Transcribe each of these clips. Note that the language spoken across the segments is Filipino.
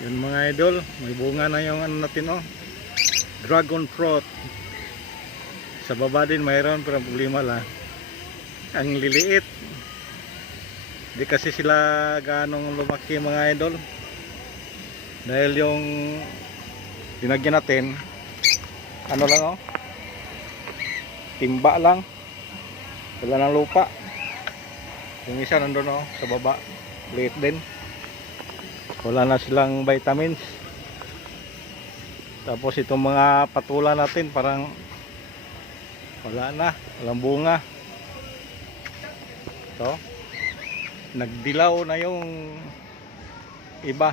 Yun mga idol, may bunga na yung ano natin, oh, dragon fruit. Sa baba din mayroon, pero problema lang ang liliit. Di kasi sila ganong lumaki mga idol, dahil yung dinagyan natin ano lang, oh, timba lang, wala ng lupa. Yung isa nandun, oh, sa baba, liit din, wala na silang vitamins. Tapos itong mga patula natin parang wala na, walang bunga. So nagdilaw na yung iba.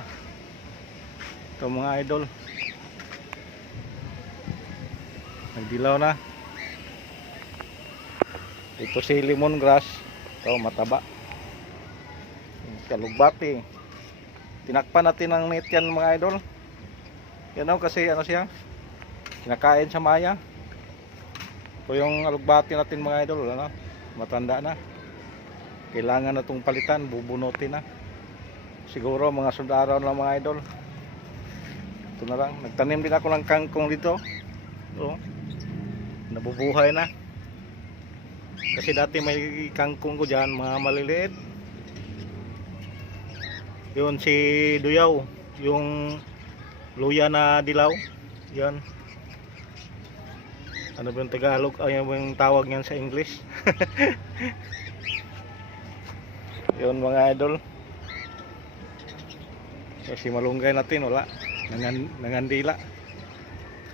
Ito mga idol, nagdilaw na. Ito si lemongrass, ito mataba. Kalugbati, tinakpan natin ng net yan mga idol. Yan, oh, kasi ano siya, kinakain sa maya. Ito yung alugbati natin mga idol, wala na, matanda na, kailangan na itong palitan, bubunutin na. Siguro mga sundaraw lang mga idol. Ito na lang, nagtanim din ako ng kangkong dito. So, nabubuhay na. Kasi dati may kangkong ko dyan, mga maliliit. Yun si Duyaw, yung luya na dilaw. Yan, ano ba yung Tagalog, ay yung tawag niyan sa English. Yun mga idol. So, si malunggay natin wala, nangandila,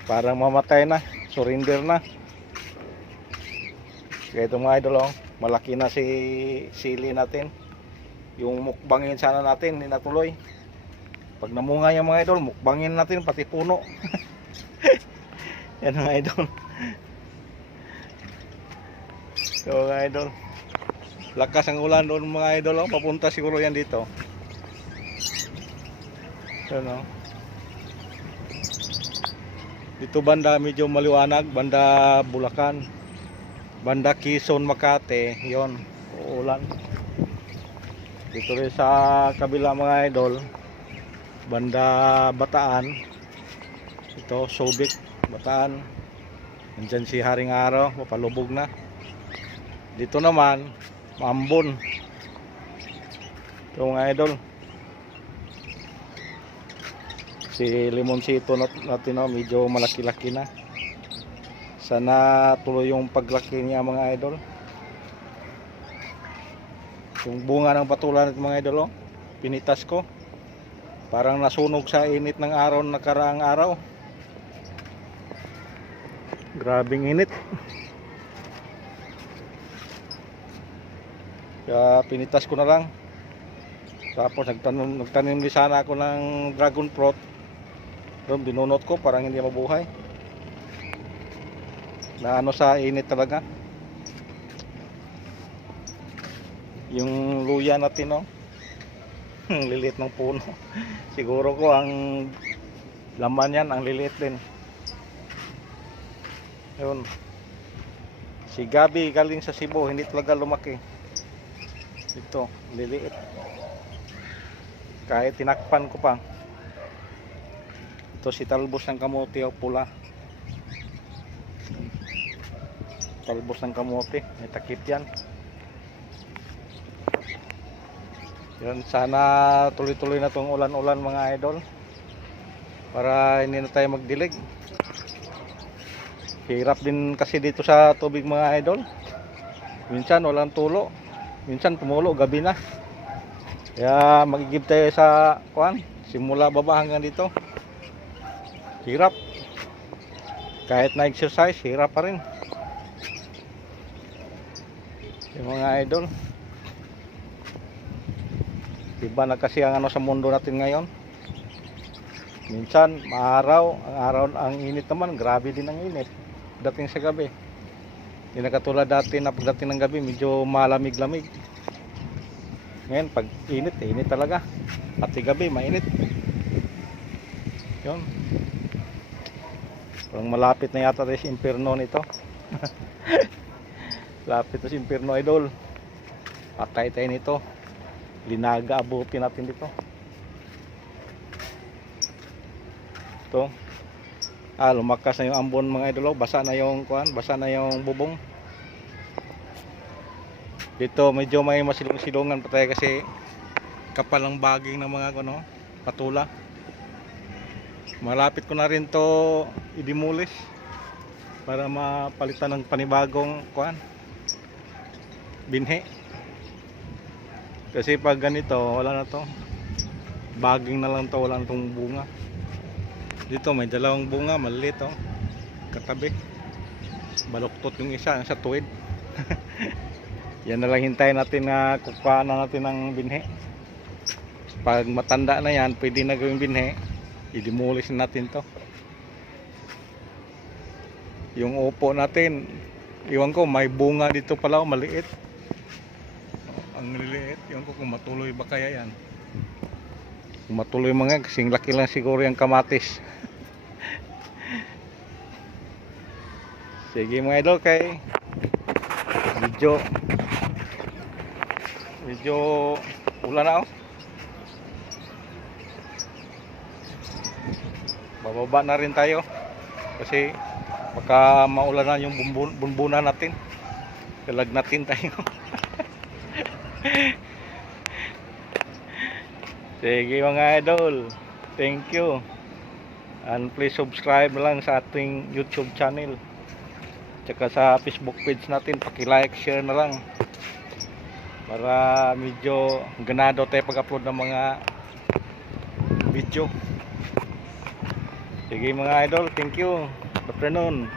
parang mamatay na, surrender na. Kaya ito mga idol, oh, malaki na si sili natin. Yung mukbangin sana natin, hindi natuloy. Pag namunga yung mga idol, mukbangin natin pati puno. Yan mga idol. So mga idol, lakas ang ulan doon mga idol, oh, papunta siguro yan dito. So, no? Dito banda medyo maliwanag, banda Bulacan, banda Quezon, Makati, yon uulan. Dito rin sa kabila mga idol, banda Bataan, ito Subic, Bataan, nandyan si Haring Araw, mapalubog na. Dito naman Mambon, ito mga idol, si limonsito natin, oh, medyo malaki-laki na. Sana tuloy yung paglaki niya mga idol. Yung bunga ng patula natin mga idol, oh, pinitas ko, parang nasunog sa init ng araw, nakaraang araw. Grabing init. Kaya pinitas ko na lang. Tapos nagtanim din sana ako ng dragon fruit. Pero binunot ko, parang hindi mabuhay. Na ano sa init talaga. Yung luya natin, oh, liliit ng puno. Siguro ko ang laman yan, ang liliit din. Yun. Si Gabi galing sa Cebu, hindi talaga lumaki. Ito, liliit. Kahit tinakpan ko pa. Ito si talbos ng kamote, o pula. Talbos ng kamote, may takip yan. Yan, sana tuloy-tuloy na tong ulan-ulan mga idol, para hindi na tayo magdilig. Hirap din kasi dito sa tubig mga idol. Minsan walang tulo, minsan tumulo gabi na. Kaya magigib tayo sa kuan, simula baba hanggang dito. Hirap. Kahit na exercise, hirap pa rin. Yung mga idol, iba na kasi ang ano sa mundo natin ngayon. Minsan maaraw, ang init naman, grabe din ang init dating sa gabi. Hindi na katulad dati na pagdating ng gabi medyo malamig-lamig. Ngayon pag init, init talaga. Pati gabi mainit. Yun, parang malapit na yata tayo sa impyerno nito. Lapit na sa impyerno idol. Patay tayo nito. Linaga abutin natin dito. Ito. Lumakas na yung ambon mga idol. Basa na yung kuan, basa na yung bubong. Dito medyo may masilong-silungan pa tayo kasi kapal ang baging ng mga ano, patula. Malapit ko na rin to i-demolish para mapalitan ng panibagong kuan, binhi. Kasi pag ganito, wala na to. Baging na lang to, wala na tong bunga. Dito may dalawang bunga, maliit oh. Katabi. Baluktot yung isa, sa tuwid. Yan na lang hintayin natin na kukuha na natin ng binhi. Pag matanda na yan, pwede na gawing binhi. I-demolish natin to. Yung upo natin, iwan ko may bunga dito pala, maliit. Ang liliit, iwan ko kung matuloy ba kaya yan. Kung matuloy mga, kasing laki lang siguro yung kamatis. Sige mga idol, kay medyo ulan na oh. Bababa na rin tayo kasi baka maulan na yung bunbunan natin. Kalagnatin tayo. Sige mga idol, thank you, and please subscribe lang sa ating YouTube channel, tsaka sa Facebook page natin. Paki-like, share na lang para medyo ganado tayo pag-upload ng mga video. Sige mga idol, thank you. Good afternoon.